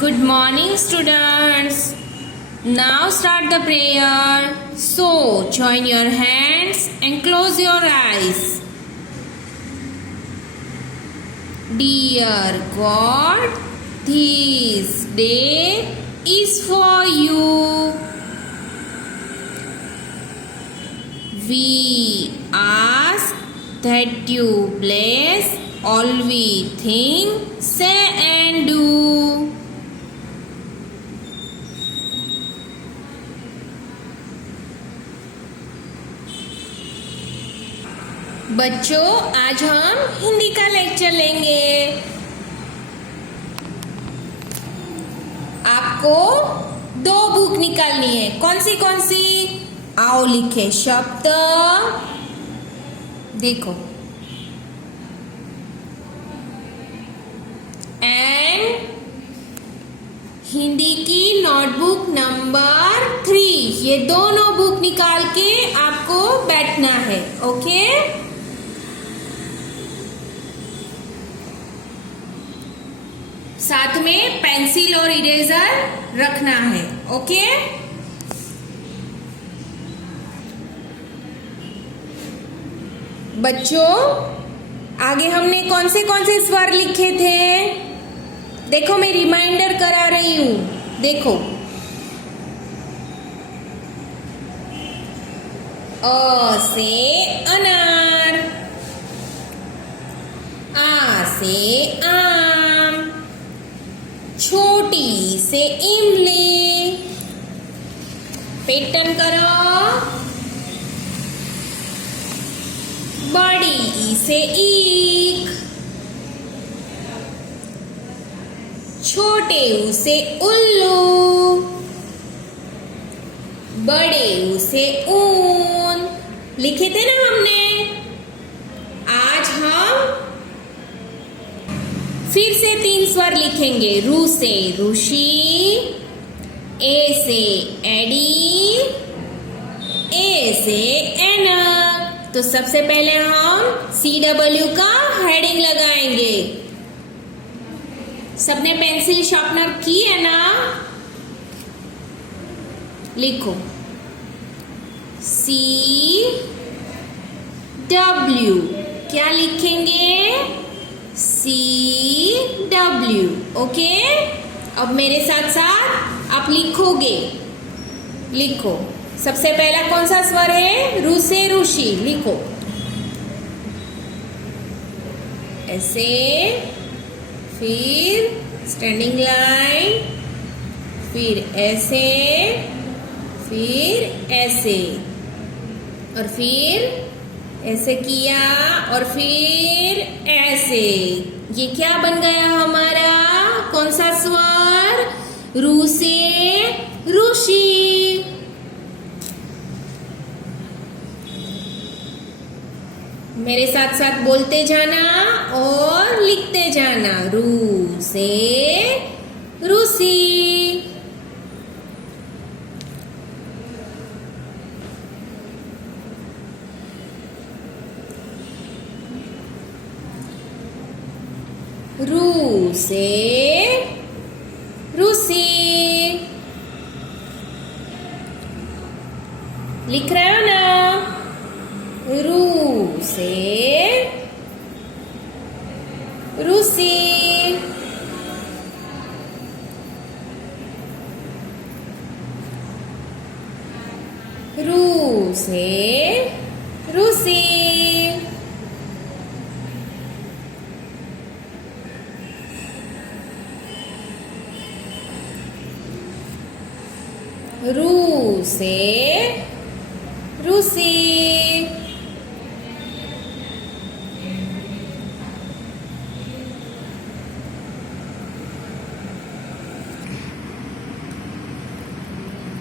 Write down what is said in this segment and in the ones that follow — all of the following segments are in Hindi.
Good morning, students. Now start the prayer. So, join your hands and close your eyes. Dear God, this day is for you. We ask that you bless all we think, say and do. बच्चों, आज हम हिंदी का लेक्चर लेंगे। आपको 2 बुक निकालनी है। कौन सी? आओ लिखे शब्द। देखो, एंड हिंदी की नोटबुक नंबर 3। ये दोनों बुक निकाल के आपको बैठना है। ओके? साथ में पेंसिल और इरेजर रखना है। ओके? बच्चों, आगे हमने कौन से स्वर लिखे थे? देखो, मैं रिमाइंडर करा रही हूं। देखो, अ से अनार, आ से आम, छोटी से इमली। पैटर्न करो। बड़ी ई से ईख, छोटे ऊ से उल्लू, बड़े ऊ से ऊन। लिखे थे ना हमने। आज हम फिर से 3 स्वर लिखेंगे। रू से ऋषि, ए से एडी, ए से ऐनक। तो सबसे पहले हम CW का हेडिंग लगाएंगे। सबने पेंसिल शार्पनर की है ना? लिखो CW। क्या लिखेंगे? CW। ओके? अब मेरे साथ साथ आप लिखोगे। लिखो। सबसे पहला कौन सा स्वर है? रू से ऋषि। लिखो ऐसे, फिर स्टैंडिंग लाइन, फिर ऐसे, फिर ऐसे, और फिर ऐसे किया, और फिर ऐसे। ये क्या बन गया हमारा? कौन सा स्वर? रू से ऋषि। मेरे साथ साथ बोलते जाना और लिखते जाना। रू से ऋषि। रू से ऋषि। लिख रहे हो ना? रू से ऋषि। रू से ऋषि। रू से ऋषि।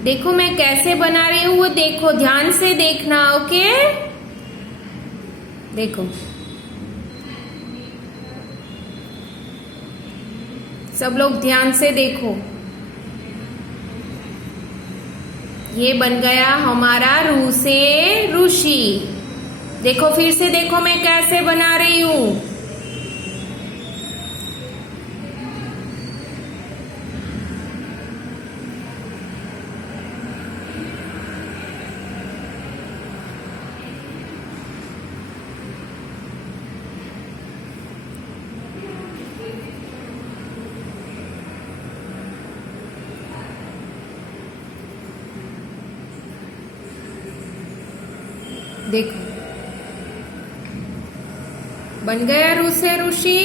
देखो, मैं कैसे बना रही हूँ वो देखो, ध्यान से देखना। ओके? देखो, सब लोग ध्यान से देखो। ये बन गया हमारा रू से ऋषि। देखो, फिर से देखो मैं कैसे बना रही हूँ। देखो बन गया रू से ऋषि।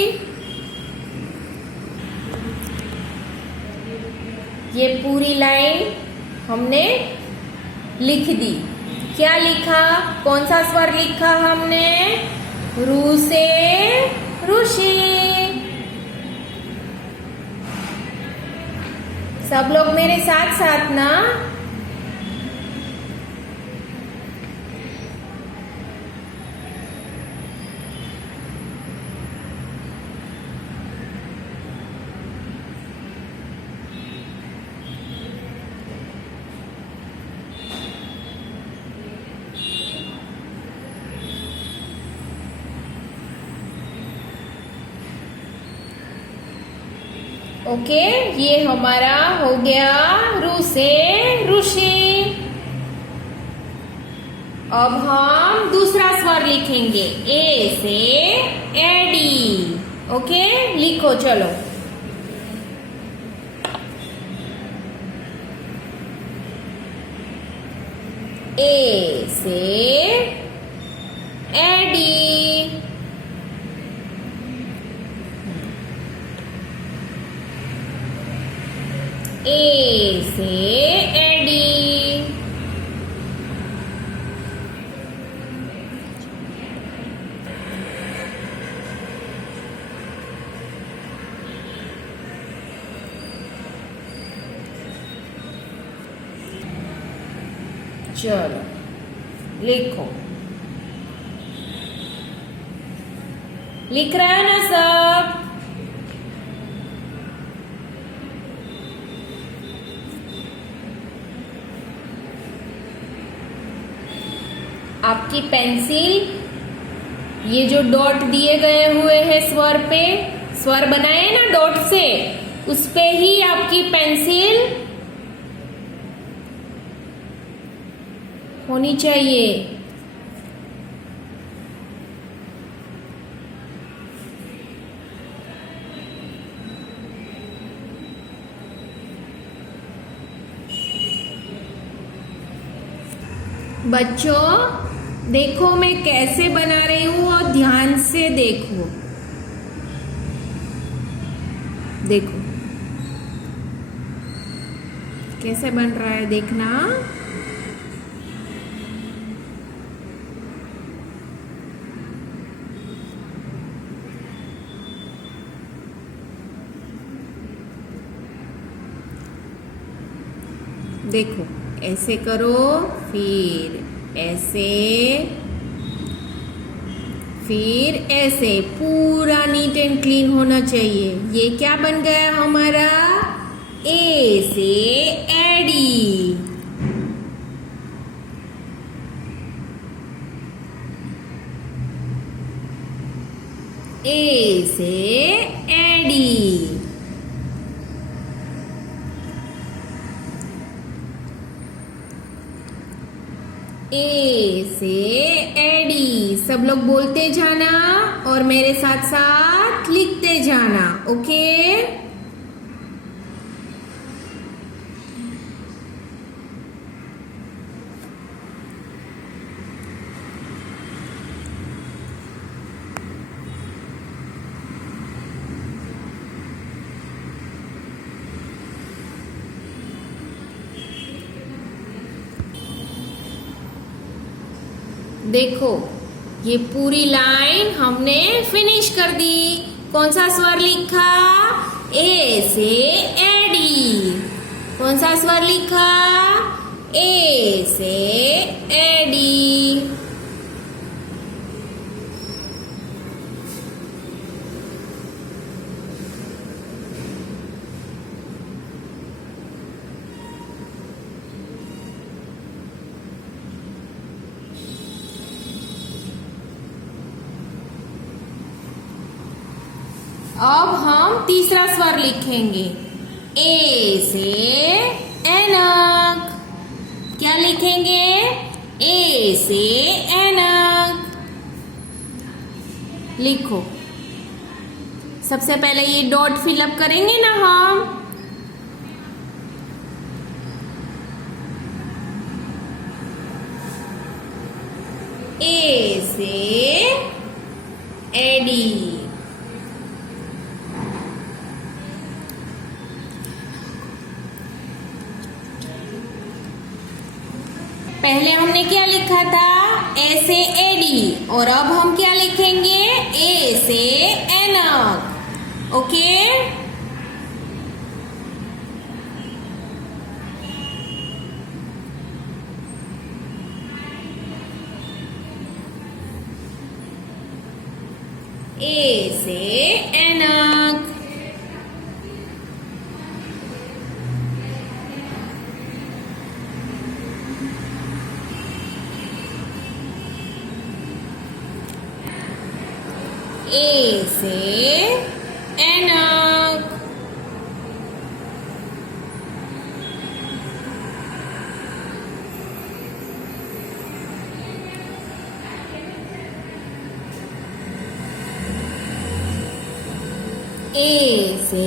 ये पूरी लाइन हमने लिख दी। क्या लिखा, कौन सा स्वर लिखा हमने? रू से ऋषि। सब लोग मेरे साथ साथ ना। ओके, ये हमारा हो गया रू से ऋषि। अब हम दूसरा स्वर लिखेंगे, ए से एडी। ओके, लिखो चलो। ए से एडी। ए से एडी। चलो लिखो। लिख रहा है ना सब? आपकी पेंसिल, ये जो डॉट दिए गए हुए हैं स्वर पे, स्वर बनाए ना डॉट से, उस पे ही आपकी पेंसिल होनी चाहिए। बच्चों देखो मैं कैसे बना रही हूं और ध्यान से देखो। देखो कैसे बन रहा है, देखना। देखो ऐसे करो, फिर ऐसे, फिर ऐसे, पूरा नीट एंड क्लीन होना चाहिए। ये क्या बन गया हमारा? ए से एडी। ए से एडी। ए से एडी। सब लोग बोलते जाना और मेरे साथ साथ लिखते जाना। ओके, देखो ये पूरी लाइन हमने फिनिश कर दी। कौन सा स्वर लिखा? ए से एडी। कौन सा स्वर लिखा? ए से एडी। अब हम तीसरा स्वर लिखेंगे, ए से ऐनक। क्या लिखेंगे? ए से ऐनक। लिखो। सबसे पहले ये डॉट फिलअप करेंगे ना हम। से एडी। पहले हमने क्या लिखा था? ए से एडी, और अब हम क्या लिखेंगे? ए से एनक। ओके, ए से एनक। ए से एनक। ए से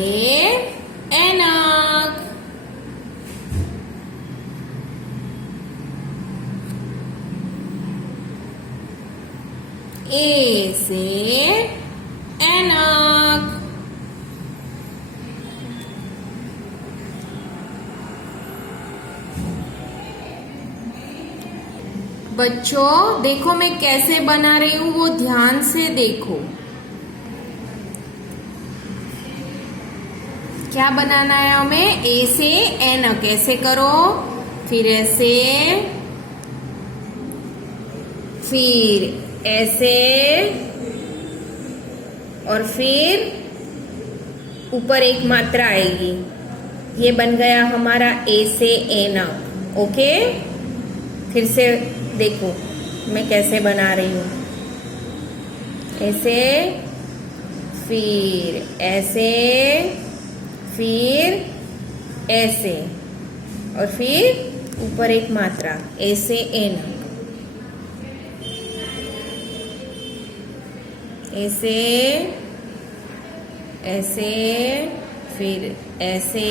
एनक। ए से एनक। बच्चों देखो मैं कैसे बना रही हूँ, वो ध्यान से देखो। क्या बनाना है हमें? ए से एनक। ऐसे करो, फिर ऐसे, फिर ऐसे, और फिर ऊपर एक मात्रा आएगी। ये बन गया हमारा ए से एनक। ओके, फिर से देखो मैं कैसे बना रही हूँ। ऐसे, फिर ऐसे, फिर ऐसे, और फिर ऊपर एक मात्रा ए से एनक। ऐसे, ऐसे, फिर ऐसे,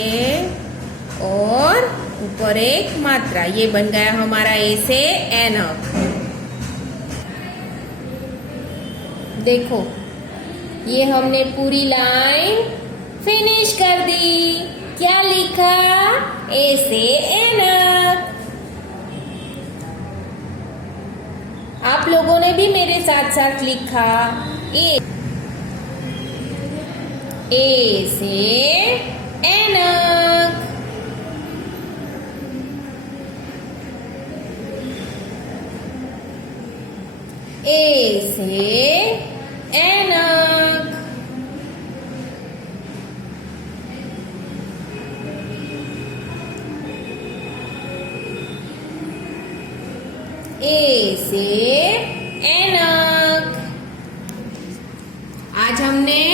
और ऊपर एक मात्रा। ये बन गया हमारा ए से एनक। देखो ये हमने पूरी लाइन फिनिश कर दी। क्या लिखा? ए से एनक। आप लोगों ने भी मेरे साथ साथ लिखा ए से एनक। ए से एनक। ए से एनक। आज हमने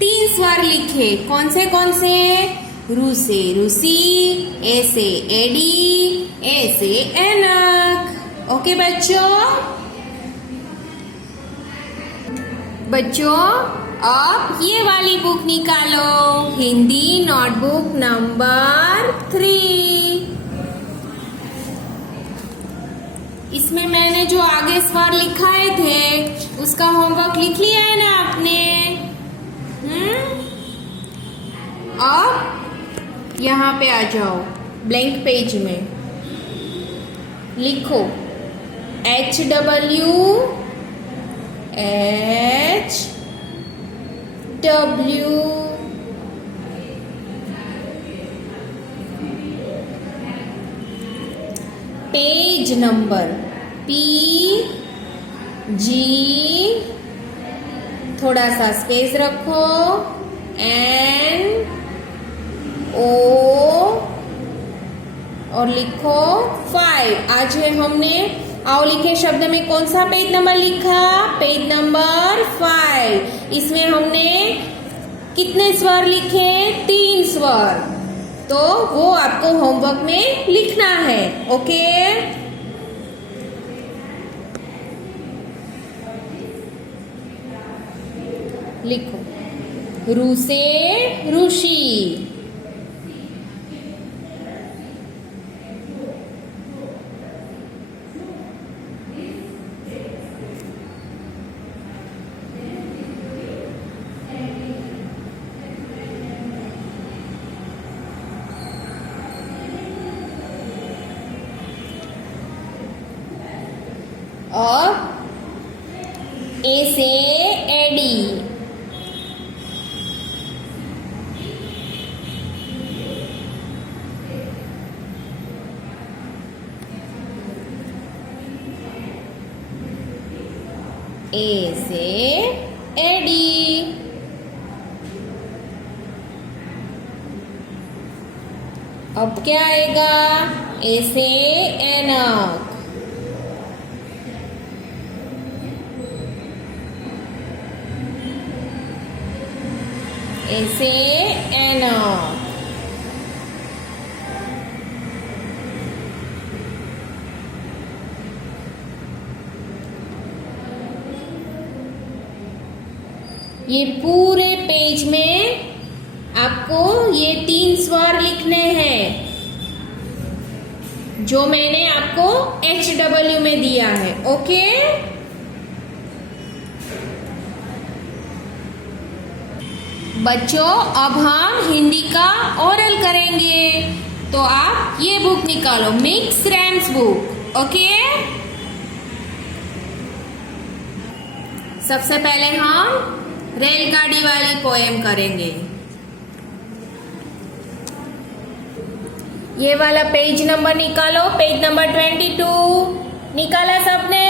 3 स्वर लिखे। कौन से? रू से रूसी, ए से एडी, ए से एनक। ओके बच्चों अब ये वाली बुक निकालो, हिंदी नोटबुक नंबर 3। इसमें मैंने जो आगे स्वर लिखाए थे उसका होमवर्क लिख लिया है ना आपने? अब यहाँ पे आ जाओ, ब्लैंक पेज में लिखो HW पेज नंबर PG, थोड़ा सा स्पेस रखो, NO और लिखो 5। आज हमने आओ लिखे शब्द में कौन सा पेज नंबर लिखा? Page number 5। इसमें हमने कितने स्वर लिखे? 3 स्वर। तो वो आपको होमवर्क में लिखना है। ओके, लिखो रू से ऋषि, अब ए से एडी, ए से एडी, अब क्या आएगा? ए से ऐनक, ए से ऐनक, ये पूरे पेज में आपको ये 3 स्वर लिखने हैं जो मैंने आपको HW में दिया है। ओके, बच्चों अब हम हिंदी का ओरल करेंगे, तो आप ये बुक निकालो, मिक्स रैम्स बुक। ओके, सबसे पहले हम रेलगाड़ी वाली पोएम करेंगे। ये वाला पेज नंबर निकालो, पेज नंबर 22 निकाला सबने?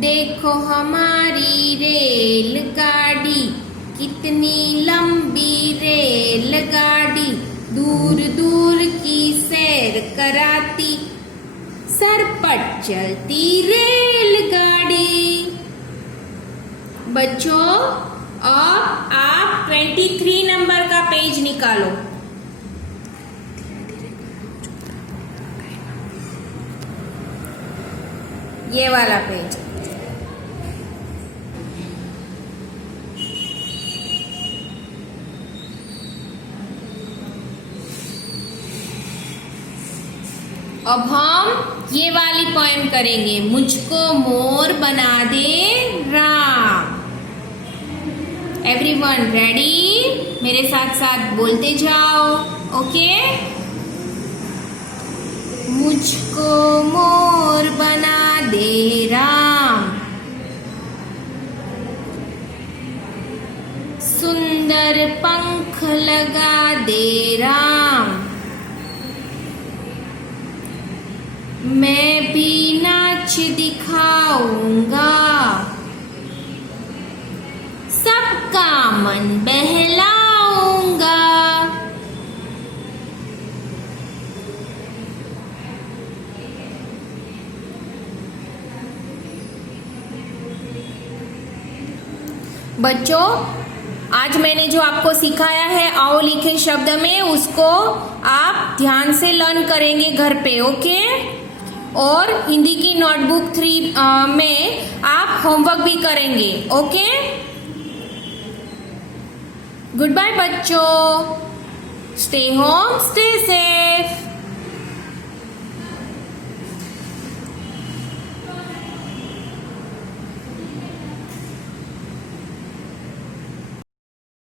देखो हमारी रेलगाड़ी, कितनी लंबी रेलगाड़ी, दूर दूर की सैर कराती, सरपट चलती रेलगाड़ी। बच्चों अब आप 23 नंबर का पेज निकालो। ये वाला पेज। अब हम ये वाली पोएम करेंगे, मुझको मोर बना दे राम। Everyone ready? मेरे साथ साथ बोलते जाओ। ओके, मुझको मोर बना दे राम, सुंदर पंख लगा दे राम, मैं भी नाच दिखाऊंगा, सबका मन बहलाऊंगा। बच्चों आज मैंने जो आपको सिखाया है आओ लिखे शब्द में, उसको आप ध्यान से लर्न करेंगे घर पे। ओके, और हिंदी की नोटबुक 3 में आप होमवर्क भी करेंगे। ओके, गुड बाय बच्चों, स्टे होम स्टे सेफ।